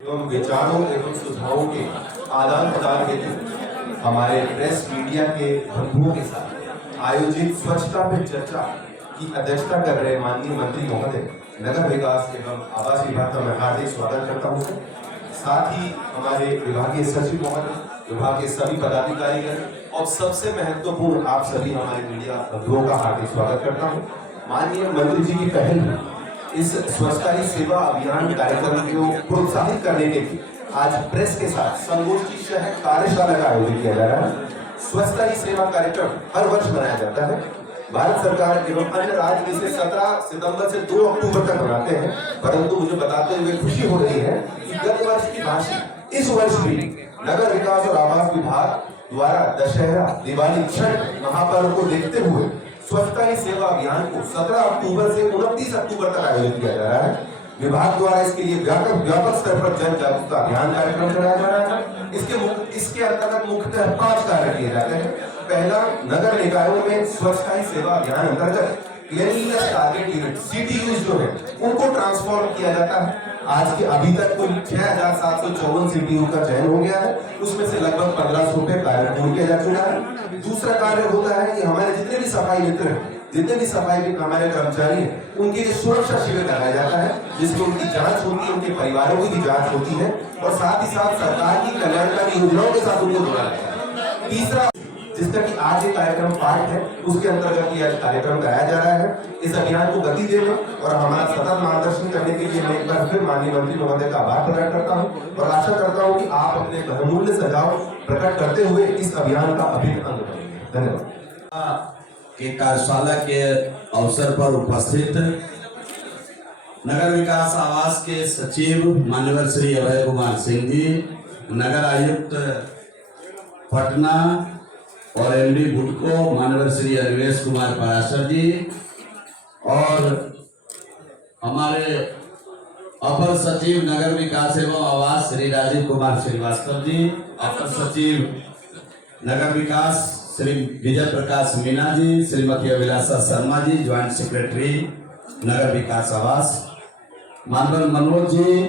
एवं विचारों एवं सुझावों के आदान प्रदान हेतु हमारे प्रेस मीडिया के बंधुओं के साथ आयोजित स्वच्छता पे चर्चा की अध्यक्षता कर रहे माननीय मंत्री महोदय नगर विकास एवं आवास विभाग का मैं हार्दिक स्वागत करता हूँ। साथ ही हमारे विभागीय सचिव महोदय, विभाग के सभी पदाधिकारीगण और सबसे महत्वपूर्ण आप सभी हमारे मीडिया बंधुओं का हार्दिक स्वागत करता हूँ। माननीय मंत्री जी की पहल इस स्वच्छता ही सेवा अभियान कार्यक्रम को प्रोत्साहित करने के लिए आज प्रेस के साथ संगोष्ठी शहर कार्यशाला का आयोजन किया जा रहा है। स्वच्छता ही सेवा कार्यक्रम हर वर्ष मनाया जाता है। भारत सरकार एवं अन्य राज्य इसे 17 सितंबर से 2 अक्टूबर तक मनाते हैं, परंतु मुझे बताते हुए खुशी हो रही है कि गत वर्ष की भांति इस वर्ष भी नगर विकास और आवास विभाग द्वारा दशहरा, दिवाली, छठ महापर्व को देखते हुए स्वच्छता ही सेवा अभियान को 17 अक्टूबर से 29 अक्टूबर तक आयोजित किया जा रहा है। विभाग द्वारा इसके लिए व्यापक स्तर पर जन जागरूकता अभियान कार्यक्रम चलाया जा रहा है। इसके अंतर्गत मुख्यतः 5 कार्य किए जाते हैं। पहला, नगर निकायों में स्वच्छता ही सेवा अभियान अंतर्गत क्लीनलीनेस टारगेट यूनिट CTUs जो है उनको ट्रांसफॉर्म किया जाता है। आज के अभी तक कुल 6754 CTU का चयन हो गया है, उसमें से लगभग 1500 पे कार्य पूर्ण किया जा चुका है। दूसरा कार्य होता है कि हमारे जितने भी सफाई मित्र हैं, जितने भी सफाई के हमारे कर्मचारी हैं, उनके लिए सुरक्षा शिविर लगाया जाता है, जिसमें उनकी जांच होती है, उनके परिवारों की भी जांच होती है और साथ ही साथ सरकार की कल्याणकारी योजनाओं के साथ उनको जोड़ा जाता है। तीसरा, जिसका कि आज ये कार्यक्रम पार्ट है, उसके अंतर्गत ये आज कार्यक्रम कराया जा रहा है। इस अभियान को गति देने और हमारा सतत मार्गदर्शन करने के लिए मैं एक बार फिर माननीय मंत्री महोदय का आभार प्रकट करता हूँ और आशा करता हूँ कि आप अपने बहुमूल्य सुझाव प्रकट करते हुए इस अभियान का अभिन्न अंग बनेंगे। धन्यवाद। के कार्यशाला के अवसर पर उपस्थित नगर विकास आवास के सचिव माननीय श्री अभय कुमार सिंह जी, नगर आयुक्त पटना और MD बुडको माननीय श्री अनिवेश कुमार पराशर जी और हमारे अपर सचिव नगर विकास एवं आवास श्री राजीव कुमार श्रीवास्तव जी, अपर सचिव नगर विकास श्री विजय प्रकाश मीना जी, श्रीमती अभिलाषा शर्मा जी, ज्वाइंट सेक्रेटरी नगर विकास आवास, माननीय मनोज जी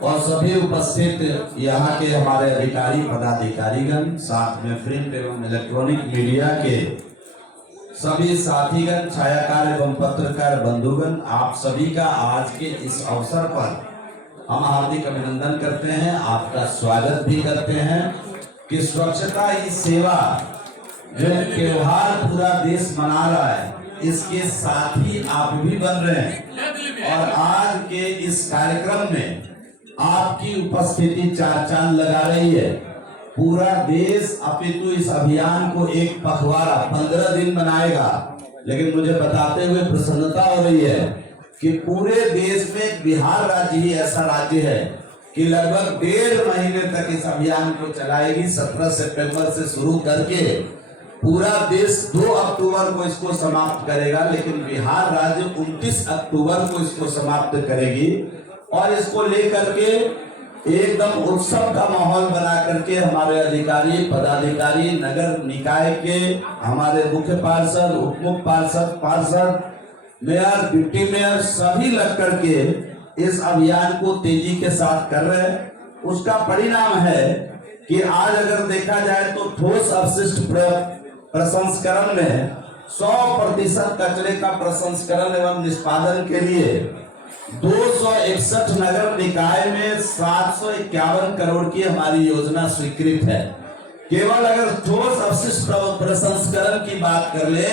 और सभी उपस्थित यहाँ के हमारे अधिकारी पदाधिकारीगण, साथ में प्रिंट एवं इलेक्ट्रॉनिक मीडिया के सभी साथीगण, छायाकार एवं पत्रकार बंधुगण, आप सभी का आज के इस अवसर पर हम हार्दिक अभिनंदन करते हैं, आपका स्वागत भी करते हैं कि स्वच्छता ही सेवा जो त्योहार पूरा देश मना रहा है, इसके साथ ही आप भी बन रहे हैं और आज के इस कार्यक्रम में आपकी उपस्थिति 4 चांद लगा रही है। पूरा देश अपितु इस अभियान को एक पखवाड़ा 15 दिन मनाएगा, लेकिन मुझे बताते हुए प्रसन्नता हो रही है कि पूरे देश में बिहार राज्य ही ऐसा राज्य है कि लगभग 1.5 महीने तक इस अभियान को चलाएगी। 17 सितंबर से शुरू करके पूरा देश 2 अक्टूबर को इसको समाप्त करेगा, लेकिन बिहार राज्य 29 अक्टूबर को इसको समाप्त करेगी और इसको लेकर के एकदम उत्सव का माहौल बना करके हमारे अधिकारी पदाधिकारी, नगर निकाय के हमारे मुख्य पार्षद, उप मुख्य पार्षद, मेयर, डिप्टी मेयर सभी लग करके इस अभियान को तेजी के साथ कर रहे हैं। उसका परिणाम है कि आज अगर देखा जाए तो ठोस अपशिष्ट प्रसंस्करण में 100% कचरे का प्रसंस्करण एवं निष्पादन के लिए 261 नगर निकाय में 751 करोड़ की हमारी योजना स्वीकृत है। केवल अगर ठोस अपशिष्ट प्रसंस्करण की बात कर ले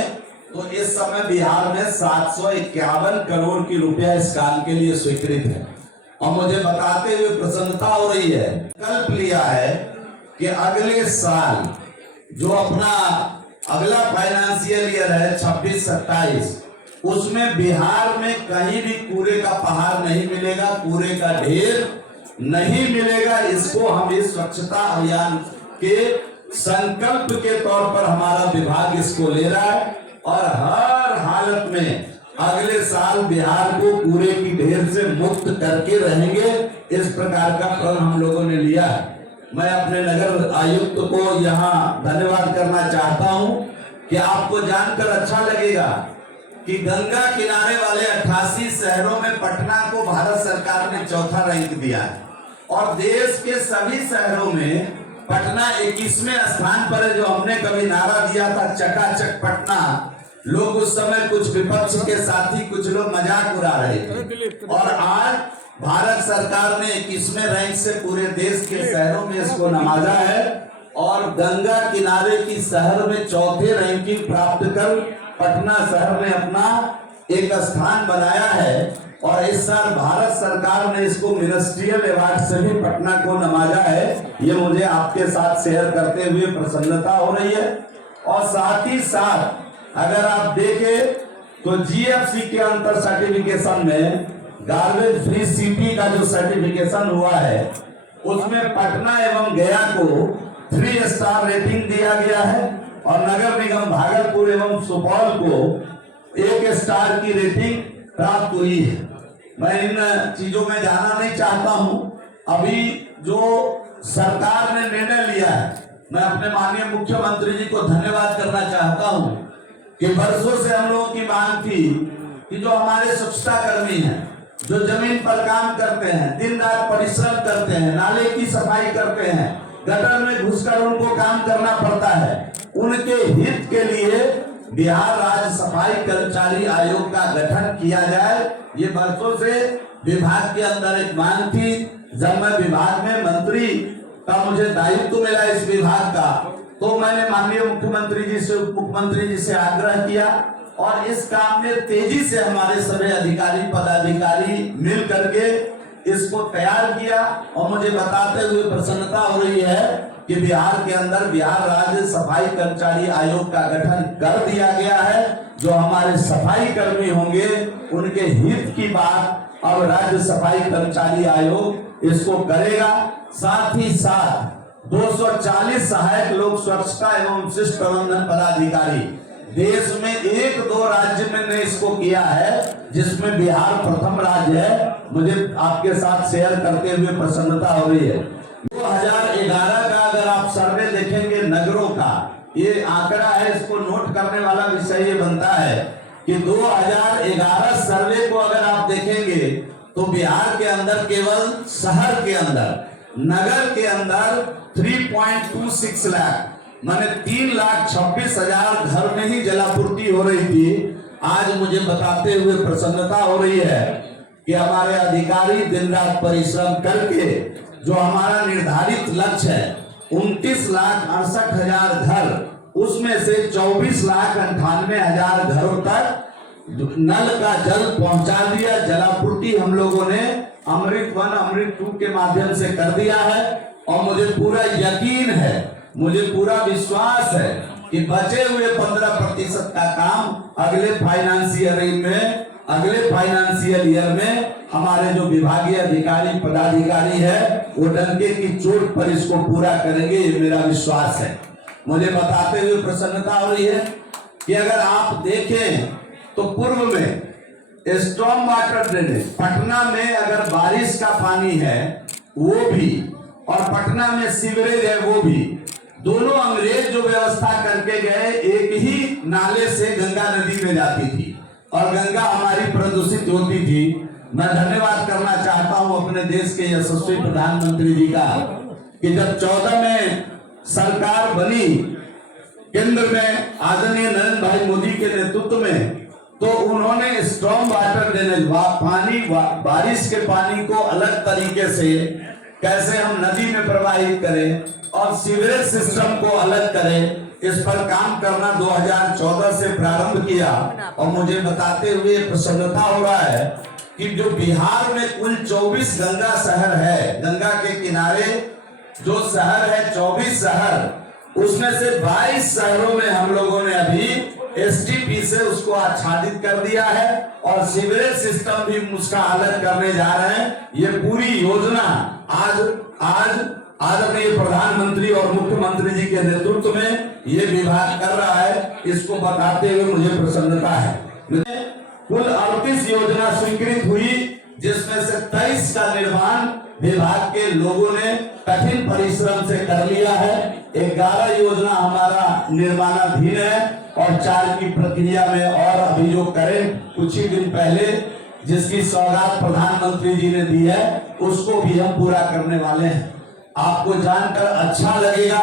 तो इस समय बिहार में 751 करोड़ की रुपया इस काम के लिए स्वीकृत है और मुझे बताते हुए प्रसन्नता हो रही है। संकल्प लिया है कि अगले साल जो अपना अगला फाइनेंशियल ईयर है 26-27, उसमें बिहार में कहीं भी कूड़े का पहाड़ नहीं मिलेगा, कूड़े का ढेर नहीं मिलेगा। इसको हम इस स्वच्छता अभियान के संकल्प के तौर पर हमारा विभाग इसको ले रहा है और हर हालत में अगले साल बिहार को कूड़े की ढेर से मुक्त करके रहेंगे। इस प्रकार का प्रण हम लोगों ने लिया है। मैं अपने नगर आयुक्त को यहाँ धन्यवाद करना चाहता हूँ कि आपको जानकर अच्छा लगेगा कि गंगा किनारे वाले 88 शहरों में पटना को भारत सरकार ने 4था रैंक दिया है। और देश के सभी शहरों में पटना 21वें स्थान पर है। जो हमने कभी नारा दिया था चकाचक पटना, लोग उस समय कुछ विपक्ष के साथी कुछ लोग मजाक उड़ा रहे थे, और आज भारत सरकार ने 21वें रैंक से पूरे देश के शहरों में इसको नवाजा है और गंगा किनारे की शहर में चौथे रैंकिंग प्राप्त कर पटना शहर ने अपना एक स्थान बनाया है। और इस साल भारत सरकार ने इसको मिनिस्ट्रियल अवार्ड से भी पटना को नवाजा है। ये मुझे आपके साथ शेयर करते हुए प्रसन्नता हो रही है। और साथ ही साथ अगर आप देखें तो जीएफसी के अंतर सर्टिफिकेशन में गार्बेज फ्री सिटी का जो सर्टिफिकेशन हुआ है उसमें पटना एवं गया को 3 स्टार रेटिंग दिया गया है और नगर निगम भागलपुर एवं सुपौल को 1 स्टार की रेटिंग प्राप्त हुई है। मैं इन चीजों में जाना नहीं चाहता हूं। अभी जो सरकार ने निर्णय लिया है, मैं अपने माननीय मुख्यमंत्री जी को धन्यवाद करना चाहता हूं कि वर्षों से हम लोगों की मांग थी कि जो हमारे स्वच्छता कर्मी हैं, जो जमीन पर काम करते हैं, दिन रात परिश्रम करते हैं, नाले की सफाई करते हैं, गटर में घुसकर उनको काम करना पड़ता है, उनके हित के लिए बिहार राज्य सफाई कर्मचारी आयोग का गठन किया जाए। ये वर्षों से विभाग के अंदर एक मांग थी। जब मैं विभाग में मंत्री का मुझे दायित्व मिला इस विभाग का, तो मैंने माननीय मुख्यमंत्री जी से, उप मुख्यमंत्री जी से आग्रह किया और इस काम में तेजी से हमारे सभी अधिकारी पदाधिकारी मिल करके इसको तैयार किया। और मुझे बताते हुए प्रसन्नता हो रही है कि बिहार के अंदर बिहार राज्य सफाई कर्मचारी आयोग का गठन कर दिया गया है। जो हमारे सफाई कर्मी होंगे उनके हित की बात अब राज्य सफाई कर्मचारी आयोग इसको करेगा। साथ ही साथ 240 सहायक लोक स्वच्छता एवं शिष्ट प्रबंधन पदाधिकारी देश में 1-2 राज्य में ने इसको किया है, जिसमें बिहार प्रथम राज्य है। मुझे आपके साथ शेयर करते हुए प्रसन्नता हो रही है। 2011 का अगर आप सर्वे देखेंगे नगरों का, ये आंकड़ा है, इसको नोट करने वाला विषय ये बनता है कि 2011 सर्वे को अगर आप देखेंगे तो बिहार के अंदर केवल शहर के अंदर, नगर के अंदर 3.26 लाख माने 3,26,000 घर में ही जलापूर्ति हो रही थी। आज मुझे बताते हुए प्रसन्नता हो रही है कि हमारे अधिकारी दिन रात परिश्रम करके जो हमारा निर्धारित लक्ष्य है 29,68,000 घर, उसमें से 24,98,000 घरों तक नल का जल पहुंचा दिया। जलापूर्ति हम लोगों ने अमृत 1 अमृत 2 के माध्यम से कर दिया है। और मुझे पूरा यकीन है, मुझे पूरा विश्वास है कि बचे हुए 15% का काम अगले फाइनेंशियल ईयर में हमारे जो विभागीय अधिकारी पदाधिकारी है वो डंके की चोट पर इसको पूरा करेंगे, ये मेरा विश्वास है। मुझे बताते हुए प्रसन्नता हो रही है कि अगर आप देखें तो पूर्व में स्टॉर्म वाटर ड्रेनेज पटना में अगर बारिश का पानी है वो भी और पटना में सीवरेज है वो भी, दोनों अंग्रेज जो व्यवस्था करके गए एक ही नाले से गंगा नदी में जाती थी और गंगा हमारी प्रदूषित होती थी। मैं धन्यवाद करना चाहता हूं अपने देश के यशस्वी प्रधानमंत्री जी का कि जब 14 में सरकार बनी केंद्र में आदरणीय नरेंद्र भाई मोदी के नेतृत्व में, तो उन्होंने स्टॉर्म वाटर ड्रेनेज बारिश के पानी को अलग तरीके से कैसे हम नदी में प्रवाहित करें और सीवरेज सिस्टम को अलग करें, इस पर काम करना 2014 से प्रारंभ किया। और मुझे बताते हुए प्रसन्नता हो रहा है कि जो बिहार में कुल 24 गंगा शहर है, गंगा के किनारे जो शहर है 24 शहर, उसमें से 22 शहरों में हम लोगों ने अभी एसटीपी से उसको आच्छादित कर दिया है और सीवरेज सिस्टम भी उसका अलग करने जा रहे हैं। ये पूरी योजना आज आदरणीय प्रधानमंत्री और मुख्यमंत्री जी के नेतृत्व में ये विभाग कर रहा है। इसको बताते हुए मुझे प्रसन्नता है। कुल 38 योजना स्वीकृत हुई, जिसमें से 23 का निर्माण विभाग के लोगों ने कठिन परिश्रम से कर लिया है। 11 योजना हमारा निर्माणाधीन है और 4 की प्रक्रिया में। और अभी जो करें कुछ ही दिन पहले जिसकी सौगात प्रधानमंत्री जी ने दी है, उसको भी हम पूरा करने वाले हैं। आपको जानकर अच्छा लगेगा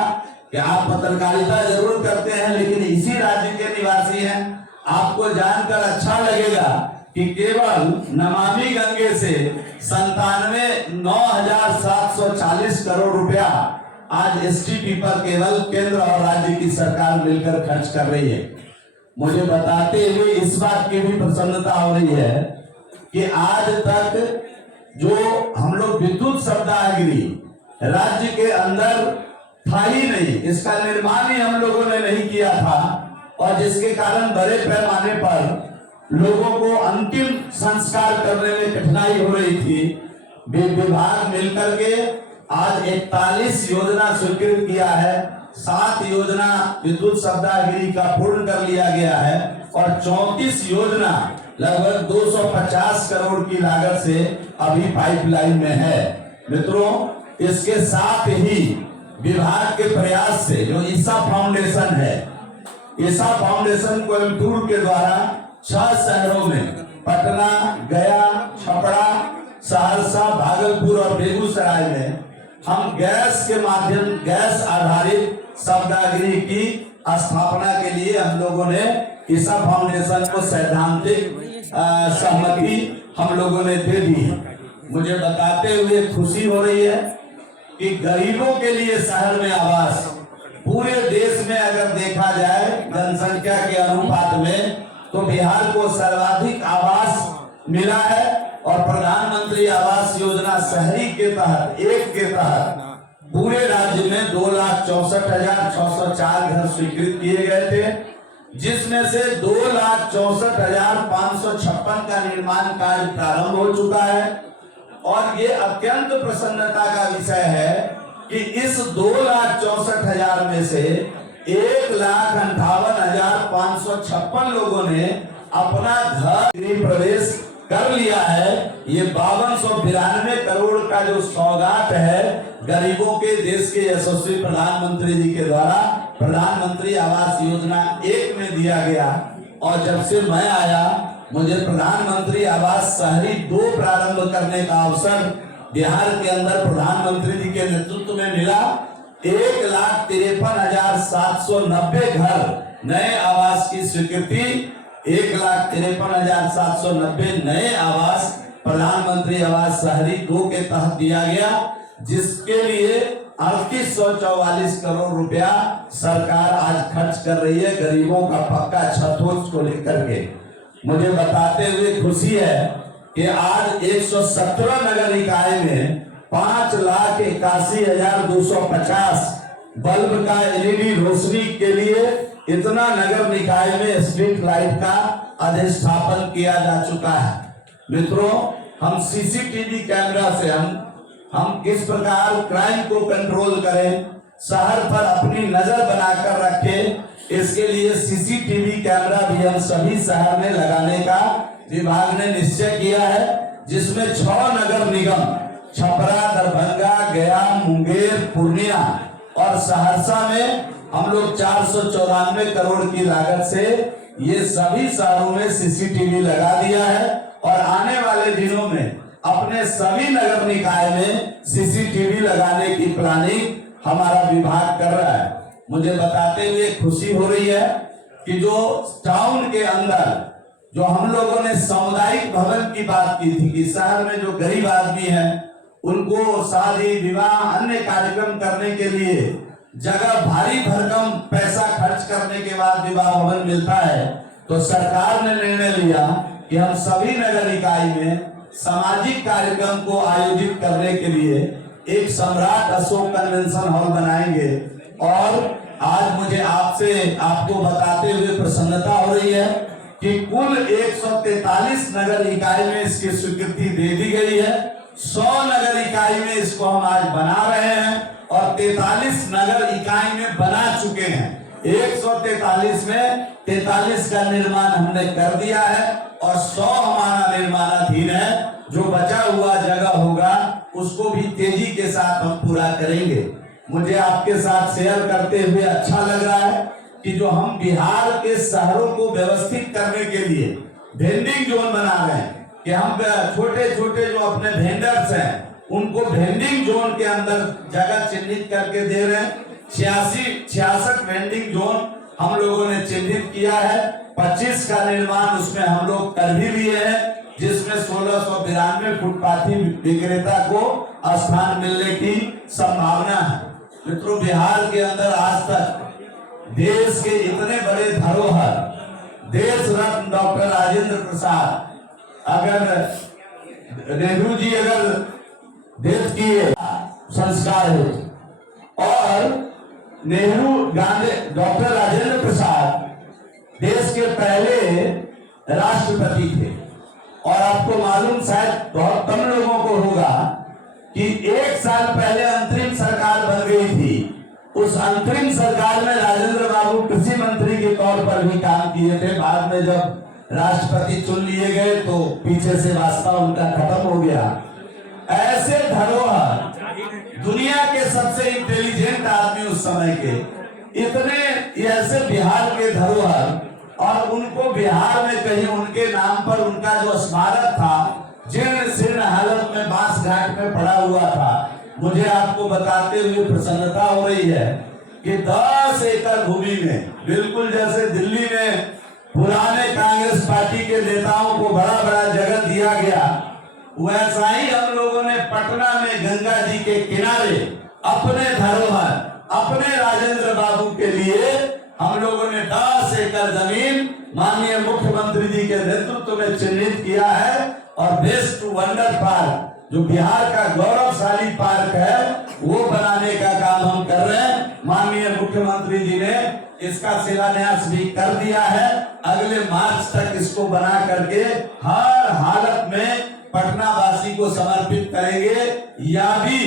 कि आप पत्रकारिता जरूर करते हैं लेकिन इसी राज्य के निवासी हैं। आपको जानकर अच्छा लगेगा कि केवल नमामि गंगे से 97,9,740 करोड़ रुपया आज एसटीपी पर केवल केंद्र और राज्य की सरकार मिलकर खर्च कर रही है। मुझे बताते हुए इस बात की भी प्रसन्नता हो रही है कि आज तक जो हम लोग विद्युत शब्दागिरी राज्य के अंदर था ही नहीं, इसका निर्माण ही हम लोगों ने नहीं किया था और जिसके कारण बड़े पैमाने पर लोगों को अंतिम संस्कार करने में कठिनाई हो रही थी। विभाग मिलकर के आज 41 योजना स्वीकृत किया है, 7 योजना विद्युत शब्दागिरी का पूर्ण कर लिया गया है और 34 योजना लगभग 250 करोड़ की लागत से अभी पाइपलाइन में है। मित्रों, इसके साथ ही विभाग के प्रयास से जो ईसा फाउंडेशन है, ईसा फाउंडेशन कोयम्बटूर के द्वारा 6 शहरों में पटना, गया, छपरा, सहरसा, भागलपुर और बेगूसराय में हम गैस आधारित शब्दागिरी की स्थापना के लिए हम लोगों ने ईसा फाउंडेशन को सैद्धांतिक सहमति हम लोगों ने दे दी है। मुझे बताते हुए खुशी हो रही है कि गरीबों के लिए शहर में आवास पूरे देश में अगर देखा जाए जनसंख्या के अनुपात में तो बिहार को सर्वाधिक आवास मिला है और प्रधानमंत्री आवास योजना शहरी के तहत के तहत पूरे राज्य में 2,64,604 घर स्वीकृत किए गए थे, जिसमें से 2,64,556 का निर्माण कार्य प्रारंभ हो चुका है। और ये अत्यंत प्रसन्नता का विषय है कि इस 2,64,000 में से 1,58,556 लोगों ने अपना घर गृह प्रवेश कर लिया है। ये 5292 करोड़ का जो सौगात है गरीबों के देश के यशस्वी प्रधानमंत्री जी के द्वारा प्रधानमंत्री आवास योजना 1 में दिया गया। और जब से मैं आया मुझे प्रधानमंत्री आवास शहरी 2 प्रारंभ करने का अवसर बिहार के अंदर प्रधानमंत्री जी के नेतृत्व में मिला। 1,53,790 घर नए आवास की स्वीकृति, 1,53,790 नए आवास प्रधानमंत्री आवास शहरी 2 के तहत दिया गया, जिसके लिए 3,844 करोड़ रुपया सरकार आज खर्च कर रही है गरीबों का पक्का छत को लेकर के। मुझे बताते हुए खुशी है कि आज 117 नगर निकाय में 5,81,250 बल्ब का एलईडी रोशनी के लिए इतना नगर निकाय में स्ट्रीट लाइट का अधिष्ठापन किया जा चुका है। मित्रों, हम सीसीटीवी कैमरा से हम किस प्रकार क्राइम को कंट्रोल करें, शहर पर अपनी नजर बनाकर रखें, इसके लिए सीसीटीवी कैमरा भी हम सभी शहर में लगाने का विभाग ने निश्चय किया है, जिसमें 6 नगर निगम छपरा, दरभंगा, गया, मुंगेर, पूर्णिया और सहरसा में हम लोग 494 करोड़ की लागत से ये सभी शहरों में सीसीटीवी लगा दिया है और आने वाले दिनों में अपने सभी नगर निकाय में सीसीटीवी लगाने की प्लानिंग हमारा विभाग कर रहा है। मुझे बताते हुए खुशी हो रही है कि जो टाउन के अंदर जो हम लोगों ने सामुदायिक भवन की बात की थी कि शहर में जो गरीब आदमी हैं उनको शादी विवाह अन्य कार्यक्रम करने के लिए जगह भारी भरकम पैसा खर्च करने के बाद विवाह भवन मिलता है, तो सरकार ने निर्णय लिया कि हम सभी नगर निकाय में सामाजिक कार्यक्रम को आयोजित करने के लिए एक सम्राट अशोक कन्वेंशन हॉल बनाएंगे। और आज मुझे आपको बताते हुए प्रसन्नता हो रही है कि कुल 143 नगर इकाई में इसकी स्वीकृति दे दी गई है। 100 नगर इकाई में इसको हम आज बना रहे हैं और 43 नगर इकाई में बना चुके हैं। 143 में 43 का निर्माण हमने कर दिया है और 100 हमारा निर्माणाधीन है। जो बचा हुआ जगह होगा उसको भी तेजी के साथ हम पूरा करेंगे। मुझे आपके साथ शेयर करते हुए अच्छा लग रहा है कि जो हम बिहार के शहरों को व्यवस्थित करने के लिए वेंडिंग जोन बना रहे हैं, कि हम छोटे छोटे जो अपने वेंडर्स हैं उनको वेंडिंग जोन के अंदर जगह चिन्हित करके दे रहे हैं। 66 वेंडिंग जोन हम लोगों ने चिन्हित किया है। 25 का निर्माण उसमें हम लोग कर भी लिए हैं, जिसमें 1692 फुटपाथी विक्रेता को स्थान मिलने की संभावना है। मित्रों, बिहार के अंदर आज तक देश के इतने बड़े धरोहर, देश रत्न डॉक्टर राजेंद्र प्रसाद अगर नेहरू जी अगर देश किए संस्कार है, और नेहरू गांधी डॉक्टर राजेंद्र प्रसाद देश के पहले राष्ट्रपति थे। और आपको मालूम शायद बहुत कम लोगों को होगा कि 1 साल पहले अंतरिम सरकार बन गई थी। उस अंतरिम सरकार में राजेंद्र बाबू कृषि मंत्री के तौर पर भी काम किए थे। बाद में जब राष्ट्रपति चुन लिए गए तो पीछे से वास्ता उनका खत्म हो गया। ऐसे धरोहर, दुनिया के सबसे इंटेलिजेंट आदमी उस समय के, इतने ऐसे बिहार के धरोहर, और उनको बिहार में कहीं उनके नाम पर उनका जो स्मारक था जीर्ण शीर्ण हालत में बांस घाट में पड़ा हुआ था। मुझे आपको बताते हुए प्रसन्नता हो रही है कि 10 एकड़ भूमि में, बिल्कुल जैसे दिल्ली में पुराने कांग्रेस पार्टी के नेताओं को बड़ा बड़ा जगह दिया गया, वैसा ही हम लोगों ने पटना में गंगा जी के किनारे अपने धरोहर, अपने राजेंद्र बाबू के लिए हम लोगों ने 10 एकड़ जमीन माननीय मुख्यमंत्री जी के नेतृत्व में चिन्हित किया है। और बेस्ट टू वंडर पार्क, जो बिहार का गौरवशाली पार्क है, वो बनाने का काम हम कर रहे हैं। माननीय मुख्यमंत्री जी ने इसका शिलान्यास भी कर दिया है। अगले मार्च तक इसको बना करके हर हालत में पटना वासी को समर्पित करेंगे। या भी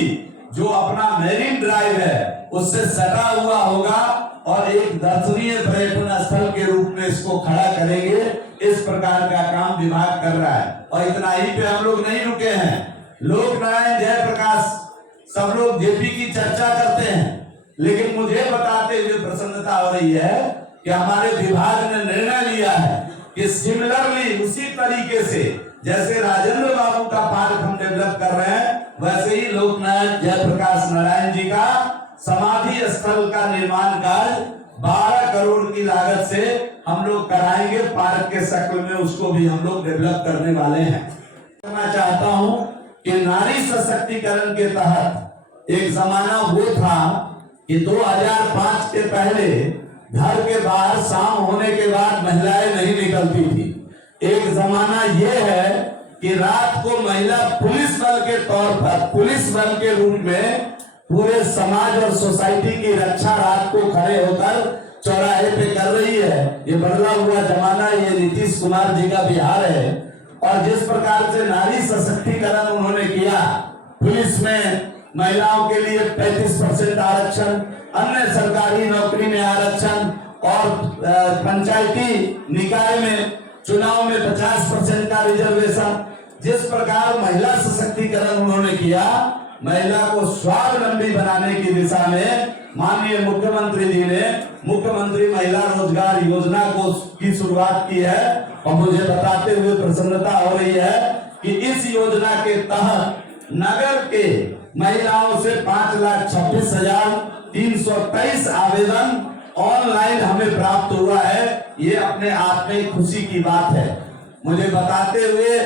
जो अपना मेरीन ड्राइव है उससे सटा हुआ होगा और एक दर्शनीय पर्यटन स्थल के रूप में इसको खड़ा करेंगे। इस प्रकार का काम विभाग कर रहा है। और इतना ही पे हम लोग नहीं रुके हैं। लोक नारायण जयप्रकाश सब लोग जेपी की चर्चा करते हैं, लेकिन मुझे बताते हुए प्रसन्नता हो रही है कि हमारे विभाग ने निर्णय लिया है कि सिमिलरली, उसी तरीके से जैसे राजेंद्र बाबू का पार्क हम डेवलप कर रहे हैं, वैसे ही लोकनायक जयप्रकाश नारायण जी का समाधि स्थल का निर्माण कार्य 12 करोड़ की लागत से हम लोग कराएंगे। पार्क के शक्ल में उसको भी हम लोग डेवलप करने वाले हैं। मैं चाहता हूं कि नारी सशक्तिकरण के तहत एक जमाना वो था कि 2005 के पहले घर के बाहर शाम होने के बाद महिलाएं नहीं निकलती थी। एक जमाना ये है कि रात को महिला पुलिस बल के तौर पर, पुलिस बल के रूप में पूरे समाज और सोसाइटी की रक्षा रात को खड़े होकर चौराहे पे कर रही है। ये बदला हुआ जमाना, ये नीतीश कुमार जी का बिहार है। और जिस प्रकार से नारी सशक्तिकरण उन्होंने किया, पुलिस में महिलाओं के लिए 35% आरक्षण, अन्य सरकारी नौकरी में आरक्षण, और पंचायती निकाय में चुनाव में 50% का रिजर्वेशन, जिस प्रकार महिला सशक्तिकरण उन्होंने किया, महिला को स्वावलंबी बनाने की दिशा में माननीय मुख्यमंत्री जी ने मुख्यमंत्री महिला रोजगार योजना को की शुरुआत की है। और मुझे बताते हुए प्रसन्नता हो रही है कि इस योजना के तहत नगर के महिलाओं से 5,26,323 आवेदन ऑनलाइन हमें प्राप्त हुआ है। ये अपने आप में खुशी की बात है। मुझे बताते हुए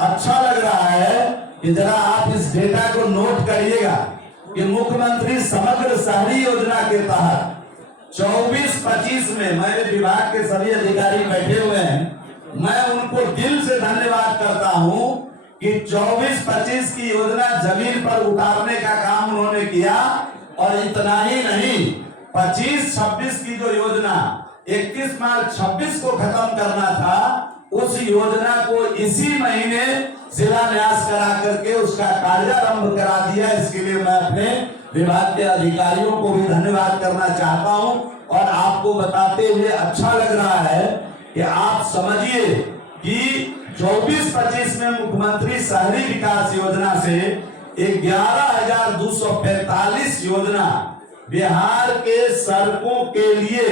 अच्छा लग रहा है कि जरा आप इस डेटा को नोट करिएगा कि मुख्यमंत्री समग्र शहरी योजना के तहत 24-25 में, मेरे विभाग के सभी अधिकारी बैठे हुए हैं, मैं उनको दिल से धन्यवाद करता हूं कि 24-25 की योजना जमीन पर उतारने का काम उन्होंने किया। और इतना ही नहीं, 25-26 की जो योजना 31 मार्च 26 को खत्म करना था, उस योजना को इसी महीने शिलान्यास करा करके उसका कार्यारंभ करा दिया। इसके लिए मैं अपने विभाग के अधिकारियों को भी धन्यवाद करना चाहता हूं। और आपको बताते हुए अच्छा लग रहा है कि आप समझिए कि 24-25 में मुख्यमंत्री शहरी विकास योजना से 11,245 योजना बिहार के सड़कों के लिए,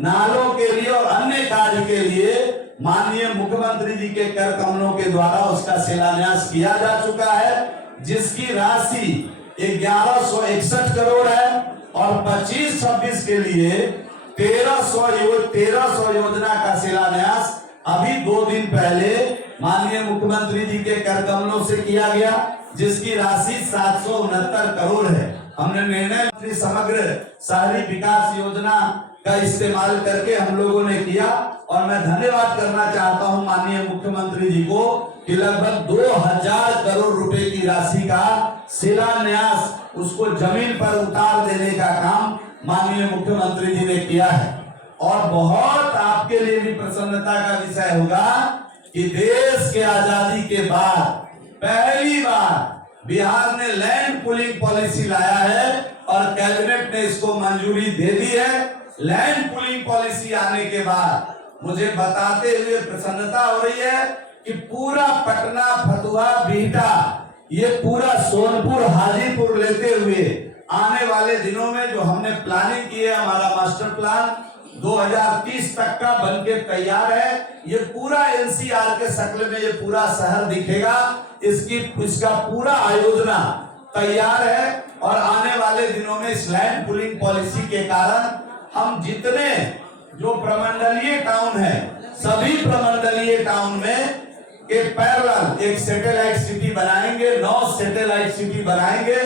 नालों के लिए और अन्य कार्य के लिए माननीय मुख्यमंत्री जी के कर कमलों के द्वारा उसका शिलान्यास किया जा चुका है, जिसकी राशि 1161 करोड़ है और 25-26 के लिए 1300 योजना का शिलान्यास अभी 2 दिन पहले माननीय मुख्यमंत्री जी के कर कमलों से किया गया, जिसकी राशि 769 करोड़ है। हमने निर्णय समग्र शहरी विकास योजना का इस्तेमाल करके हम लोगों ने किया और मैं धन्यवाद करना चाहता हूं माननीय मुख्यमंत्री जी को कि लगभग 2000 करोड़ रुपए की राशि का शिलान्यास उसको जमीन पर उतार देने का काम माननीय मुख्यमंत्री जी ने किया है। और बहुत आपके लिए भी प्रसन्नता का विषय होगा कि देश के आजादी के बाद पहली बार बिहार ने लैंड पूलिंग पॉलिसी लाया है और कैबिनेट ने इसको मंजूरी दे दी है। लैंड पूलिंग पॉलिसी आने के बाद मुझे बताते हुए प्रसन्नता हो रही है कि पूरा पटना, फतुहा, बिहटा, ये पूरा सोनपुर, हाजीपुर लेते हुए आने वाले दिनों में जो हमने प्लानिंग की है, हमारा मास्टर प्लान 2030 तक का बनके तैयार है। ये पूरा एनसीआर के शक्ल में ये पूरा शहर दिखेगा। इसका पूरा आयोजना तैयार है और आने वाले दिनों में इस लैंड पूलिंग पॉलिसी के कारण हम जितने जो प्रमंडलीय टाउन है, सभी प्रमंडलीय टाउन में एक पैरेलल एक सैटेलाइट सिटी बनाएंगे, 9 सैटेलाइट सिटी बनाएंगे।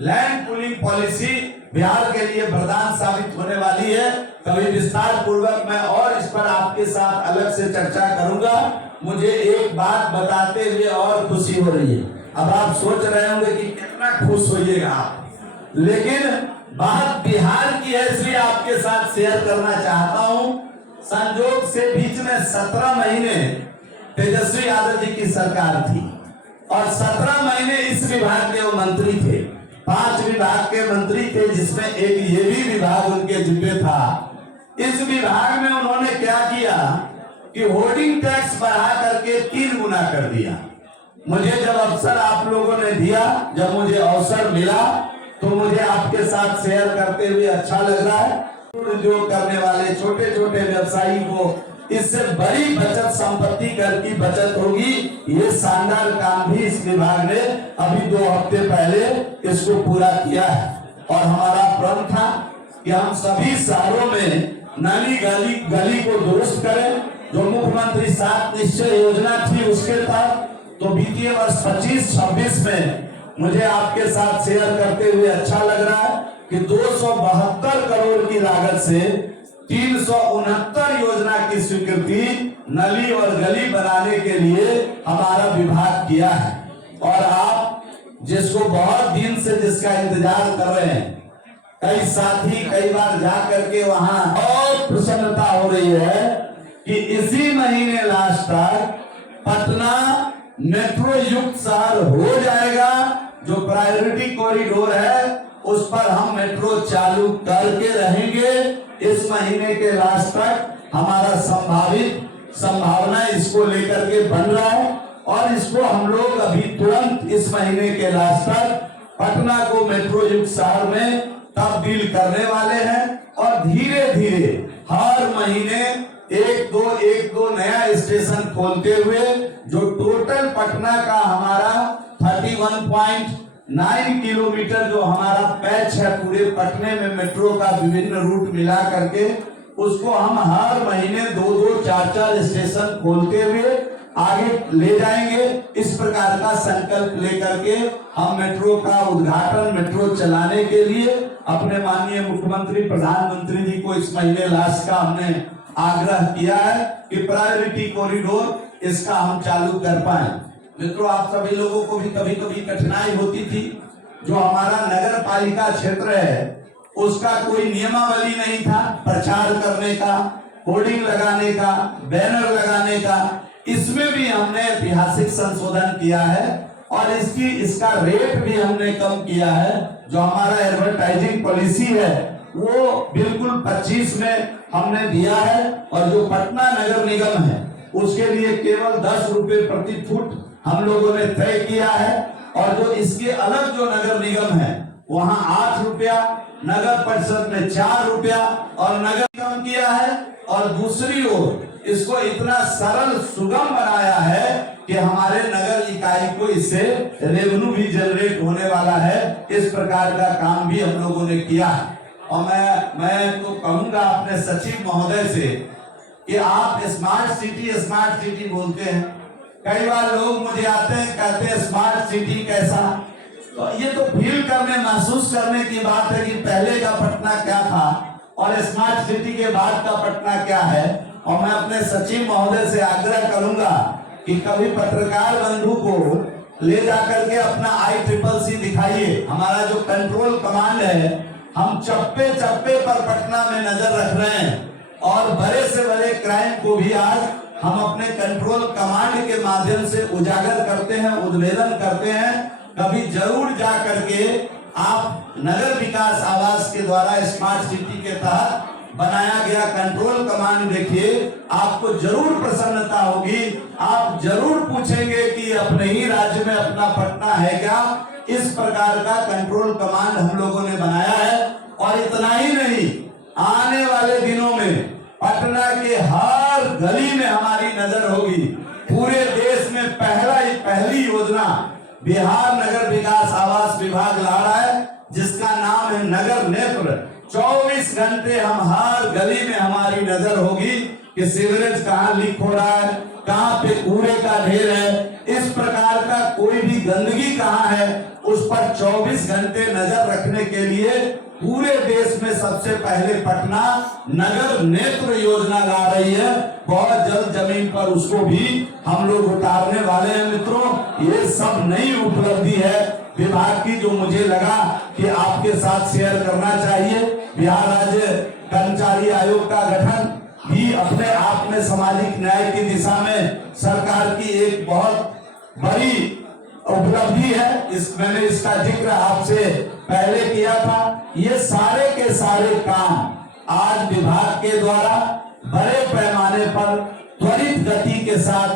लैंड पूलिंग पॉलिसी बिहार के लिए वरदान साबित होने वाली है। कभी विस्तार पूर्वक मैं और इस पर आपके साथ अलग से चर्चा करूंगा। मुझे एक बात बताते हुए और खुशी हो रही है। अब आप सोच रहे होंगे कि कितना खुश होइएगा आप, लेकिन बात बिहार की है इसलिए आपके साथ शेयर करना चाहता हूं। संजोग से बीच में 17 महीने तेजस्वी यादव जी की सरकार थी और 17 महीने इस विभाग के वो मंत्री थे। 5 विभाग के मंत्री थे, जिसमें एक ये भी विभाग उनके जिम्मे था। इस विभाग में उन्होंने क्या किया कि होर्डिंग टैक्स बढ़ा करके 3 गुना कर दिया। मुझे जब अवसर आप लोगों ने दिया, जब मुझे अवसर मिला, तो मुझे आपके साथ शेयर करते हुए अच्छा लग रहा है। उद्योग करने वाले छोटे छोटे व्यवसायी को इससे बड़ी बचत, संपत्ति कर की बचत होगी। ये शानदार काम भी इस विभाग ने अभी 2 हफ्ते पहले इसको पूरा किया है। और हमारा प्रण था कि हम सभी शहरों में नाली गली को दुरुस्त करें। जो मुख्यमंत्री 7 निश्चय योजना थी उसके तहत तो वित्तीय वर्ष 25-26 में मुझे आपके साथ शेयर करते हुए अच्छा लग रहा है कि 272 करोड़ की लागत से 369 योजना की स्वीकृति नली और गली बनाने के लिए हमारा विभाग किया है। और आप जिसको बहुत दिन से जिसका इंतजार कर रहे हैं, कई साथी कई बार जा करके वहां बहुत प्रसन्नता हो रही है कि इसी महीने लास्ट तक पटना मेट्रो युक्त शहर हो जाएगा। जो प्रायोरिटी कॉरिडोर है उस पर हम मेट्रो चालू करके रहेंगे। इस महीने के लास्ट तक हमारा संभावना इसको लेकर के बन रहा है और इसको हम लोग अभी तुरंत इस महीने के लास्ट तक पटना को मेट्रो युक्त शहर में तब्दील करने वाले हैं। और धीरे धीरे हर महीने एक दो नया स्टेशन खोलते हुए जो टोटल पटना का हमारा 31.9 किलोमीटर जो हमारा पैच है पूरे पटने में मेट्रो का विभिन्न रूट मिला करके, उसको हम हर महीने 2-2, 4-4 स्टेशन खोलते हुए आगे ले जाएंगे। इस प्रकार का संकल्प लेकर के हम मेट्रो का उद्घाटन, मेट्रो चलाने के लिए अपने माननीय मुख्यमंत्री, प्रधानमंत्री जी को इस महीने लास्ट का हमने आग्रह किया है कि प्रायोरिटी कॉरिडोर इसका हम चालू कर पाए। मित्रों, आप सभी लोगों को भी कभी कभी कठिनाई होती थी। जो हमारा नगर पालिका क्षेत्र है उसका कोई नियमावली नहीं था प्रचार करने का, होर्डिंग लगाने का, बैनर लगाने का। इसमें भी हमने ऐतिहासिक संशोधन किया है और इसका रेट भी हमने कम किया है। जो हमारा एडवर्टाइजिंग पॉलिसी है वो बिल्कुल 25 में हमने दिया है और जो पटना नगर निगम है उसके लिए केवल 10 रुपए प्रति फुट हम लोगों ने तय किया है। और जो इसके अलग जो नगर निगम है वहां 8 रुपया, नगर परिषद में 4 रुपया और नगर निगम किया है। और दूसरी ओर इसको इतना सरल सुगम बनाया है कि हमारे नगर इकाई को इससे रेवेन्यू भी जनरेट होने वाला है। इस प्रकार का काम भी हम लोगों ने किया है। और मैं तो कहूंगा अपने सचिव महोदय से कि आप स्मार्ट सिटी बोलते हैं। कई बार लोग मुझे आते हैं, कहते हैं स्मार्ट सिटी कैसा, तो ये तो फील करने, महसूस करने की बात है कि पहले का पटना क्या था और स्मार्ट सिटी के बाद का पटना क्या है। और मैं अपने सचिव महोदय से आग्रह करूंगा कि कभी पत्रकार बंधु को ले जाकर के अपना ICCC दिखाइए। हमारा जो कंट्रोल कमांड है, हम चप्पे चप्पे पर पटना में नजर रख रहे हैं और बड़े से बड़े क्राइम को भी आज हम अपने कंट्रोल कमांड के माध्यम से उजागर करते हैं, उद्भेदन करते हैं। कभी जरूर जा करके आप नगर विकास आवास के द्वारा स्मार्ट सिटी के तहत बनाया गया कंट्रोल कमांड देखिए, आपको जरूर प्रसन्नता होगी। आप जरूर पूछेंगे कि अपने ही राज्य में अपना पटना है क्या। इस प्रकार का कंट्रोल कमांड हम लोगों ने बनाया है। और इतना ही नहीं, आने वाले दिनों में पटना के हर गली में हमारी नजर होगी। पूरे देश में पहली योजना बिहार नगर विकास आवास विभाग ला रहा है, जिसका नाम है नगर नेत्र। 24 घंटे हम हर गली में हमारी नजर होगी कि सीवरेज कहाँ लीक हो रहा है, कहाँ पे कूड़े का ढेर है, इस प्रकार का कोई भी गंदगी कहाँ है, उस पर 24 घंटे नजर रखने के लिए पूरे देश में सबसे पहले पटना नगर नेत्र योजना ला रही है। बहुत जल्द जमीन पर उसको भी हम लोग उतारने वाले हैं। मित्रों, ये सब नई उपलब्धि है विभाग की, जो मुझे लगा कि आपके साथ शेयर करना चाहिए। बिहार राज्य कर्मचारी आयोग का गठन भी अपने आप में सामाजिक न्याय की दिशा में सरकार की एक बहुत बड़ी उपलब्धि है। मैंने इसका जिक्र आपसे पहले किया था। ये सारे के सारे काम आज विभाग के द्वारा बड़े पैमाने पर त्वरित गति के साथ,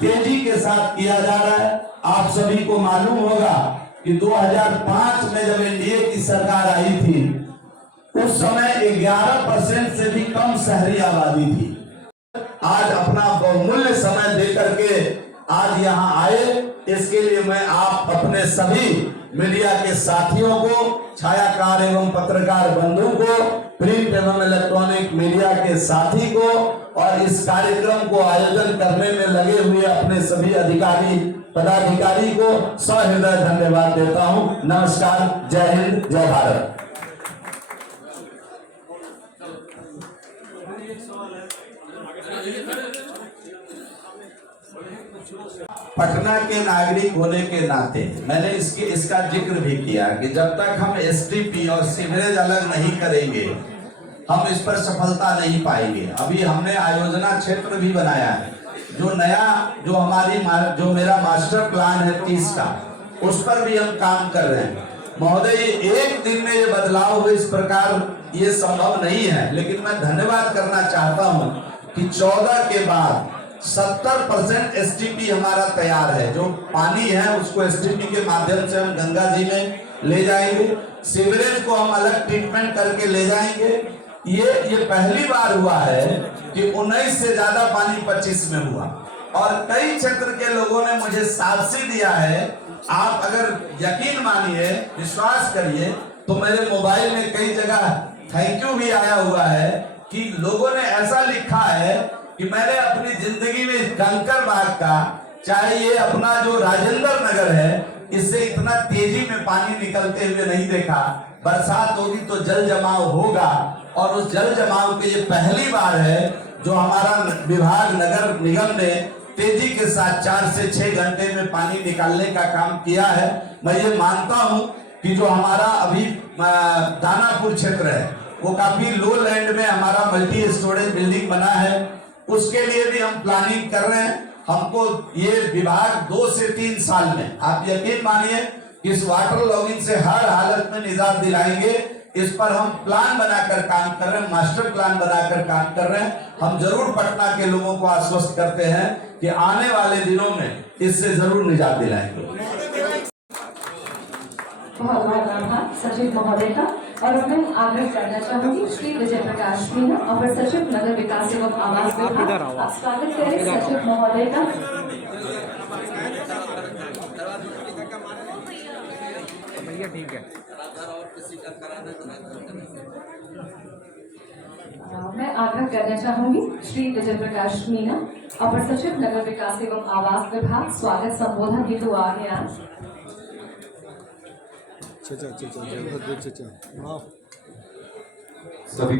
तेजी के साथ किया जा रहा है। आप सभी को मालूम होगा कि 2005 में जब एनडीए की सरकार आई थी, उस समय 11% से भी कम शहरी आबादी थी। आज अपना बहुमूल्य समय देकर के आज यहाँ आए, इसके लिए मैं आप अपने सभी मीडिया के साथियों को, छायाकार एवं पत्रकार बंधु को, प्रिंट एवं इलेक्ट्रॉनिक मीडिया के साथी को और इस कार्यक्रम को आयोजन करने में लगे हुए अपने सभी अधिकारी पदाधिकारी को सहृदय धन्यवाद देता हूं। नमस्कार, जय हिंद, जय भारत। पटना के नागरिक होने के नाते मैंने इसका जिक्र भी किया कि जब तक हम एसटीपी और सीवरेज अलग नहीं करेंगे, हम इस पर सफलता नहीं पाएंगे। अभी हमने आयोजना क्षेत्र भी बनाया है, जो मेरा मास्टर प्लान है 30 का, उस पर भी हम काम कर रहे हैं। महोदय, एक दिन में ये बदलाव हो इस प्रकार ये संभव नहीं है, लेकिन मैं धन्यवाद करना चाहता हूं कि 14 के बाद 70% एसटीपी हमारा तैयार है। जो पानी है उसको एसटीपी के माध्यम से हम गंगा जी में ले जाएंगे, सीवरेज को हम अलग ट्रीटमेंट करके ले जाएंगे। ये पहली बार हुआ है कि 19 से ज्यादा पानी 25 में हुआ। और कई क्षेत्र के लोगों ने मुझे शाबाशी दिया है। आप अगर यकीन मानिए, विश्वास करिए, तो मेरे मोबाइल में कई जगह थैंक यू भी आया हुआ है कि लोगों ने ऐसा लिखा है कि मैंने अपनी जिंदगी में कंकर बाग का, चाहे ये अपना जो राजेंद्र नगर है, इससे इतना तेजी में पानी निकलते हुए नहीं देखा। बरसात होगी तो जल जमाव होगा, और उस जल जमाव के ये पहली बार है जो हमारा विभाग नगर निगम ने तेजी के साथ 4 से 6 घंटे में पानी निकालने का काम किया है। मैं ये मानता हूं कि जो हमारा अभी दानापुर क्षेत्र है, वो काफी लो लैंड में हमारा मल्टी स्टोरेज बिल्डिंग बना है, उसके लिए भी हम प्लानिंग कर रहे हैं। हमको ये विभाग 2 से 3 साल में, आप यकीन मानिए, इस वाटर लॉगिंग से हर हालत में निजात दिलाएंगे। इस पर हम प्लान बनाकर काम कर रहे हैं, मास्टर प्लान बनाकर काम कर रहे हैं। हम जरूर पटना के लोगों को आश्वस्त करते हैं कि आने वाले दिनों में इससे जरूर निजात दिलाएंगे। बहुत बहुत आभार सचिव महोदय का। और अब मैं आग्रह करना चाहूंगी श्री विजय प्रकाश मीणा, अपर सचिव नगर विकास एवं आवास विभाग, आप स्वागत करें सचिव महोदय का। भैया ठीक है। मैं आग्रह करना चाहूंगी श्री विजय प्रकाश मीणा, अपर सचिव नगर विकास एवं आवास विभाग, स्वागत संबोधन हेतु आगे आए। अच्छा। सभी